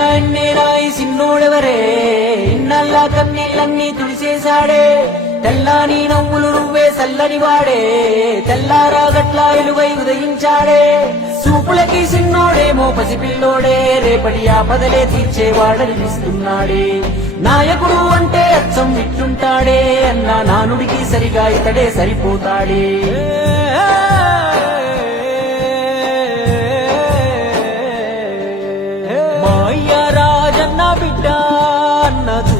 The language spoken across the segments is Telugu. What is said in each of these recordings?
తుడిచేశారే ఇన్నల్లా కన్నీళ్ళన్నీ తుడిచేశాడే. తెల్లాని నవ్వులు నువ్వే చల్లని వాడే. తెల్లారా గట్ల ఎలుగై ఉదయించాడే. సూపులకి సిన్నోడేమో పసిపిల్లోడే. రేపటి ఆపదలే తీర్చేవాడనిపిస్తున్నాడే నాయకుడు అంటే అచ్చం విట్టుంటాడే. అన్న నానుడికి సరిగా ఇతడే సరిపోతాడే.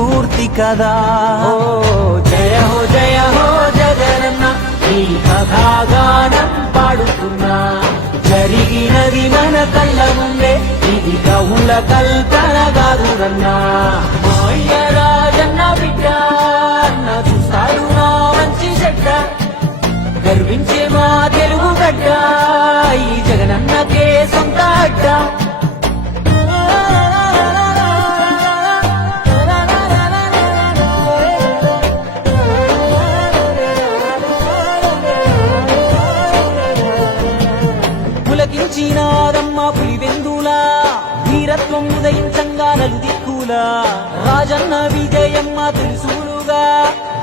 స్ఫూర్తి కదా. ఓ జయ హో జయ హో జగనన్న. ఈ కథాగానం పాడుతున్నా. జరిగినది మన కళ్ళ ముందే. ఇది కవుల కల్పన కాదురన్నా. మాయ రాజన్న బిడ్డ అన్న చూస్తాడు నా మంచి చెడ్డ. గర్వించే మా తెలుగు గడ్డ. ఈ జగనన్నకే సొంత అడ్డా. పులకించినారమ్మ పులివెందులా? వీరత్వం ఉదయించంగా నలు దిక్కులా రాజన్న విజయమ్మ తెలుసులుగా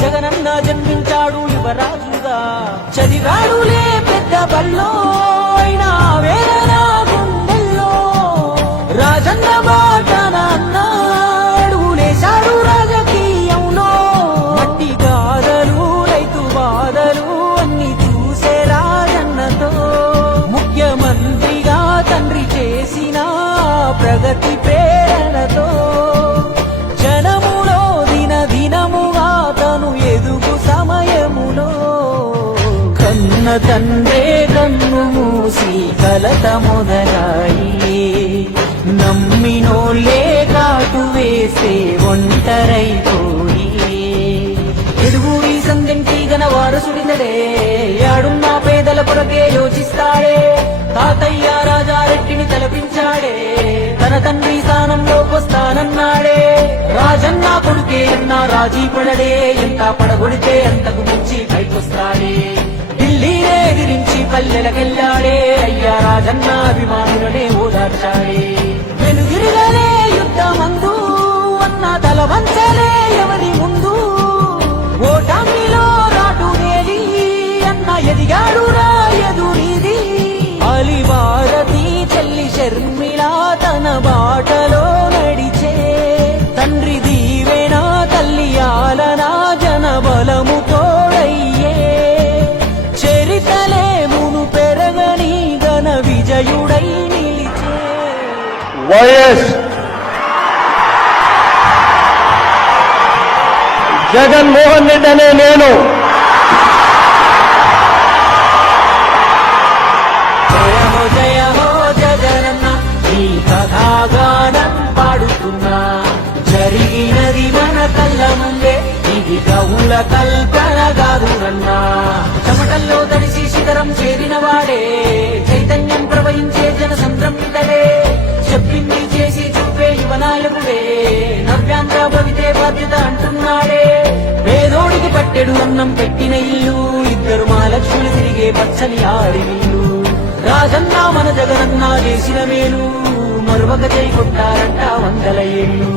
జగనన్న జన్మించాడు యువరాజుగా? చదివాడులే పెద్ద బల్లో అయినా వేరే గుండెల్లో. రాజన్న తండే తండ్రే కన్ను మూసి కలత మొదలాయి నమ్మినోళ్ళే కాటు వేసే ఒంటరైపోయి. ఎదుగురి సందెంటి గన వారసుడితడే యాడున్న పేదల కొరకే యోచిస్తాడే. తాతయ్య రాజారెడ్డిని తలపించాడే తన తండ్రి స్థానంలోకొస్తానన్నాడే రాజన్న కొడుకే అన్న రాజీ పడడే ఎంత పడగొడితే అంత உலகெல்லாடே ஐயா ராஜன்னா அபிமானிகள். విజయుడై నిలిచే. వైఎస్ జగన్మోహన్ రెడ్డి అనే నేను. జరిగినది మన కళ్ళ ముందే ఇది కవుల కల్పన కాదురన్నా. చెమటల్లో తడిసి శిఖరం చేరిన వాడే అంటా బతికే బాధ్యత అంటున్నాడే. పేదోడికి పట్టెడు అన్నం పెట్టిన ఇల్లు ఇద్దరు మహాలక్ష్ములు తిరిగే పచ్చని ఆడిల్లు రాజన్న మన జగనన్న చేసిన మేలు మరువక చేయి కొట్టారంట వందల ఏళ్ళు.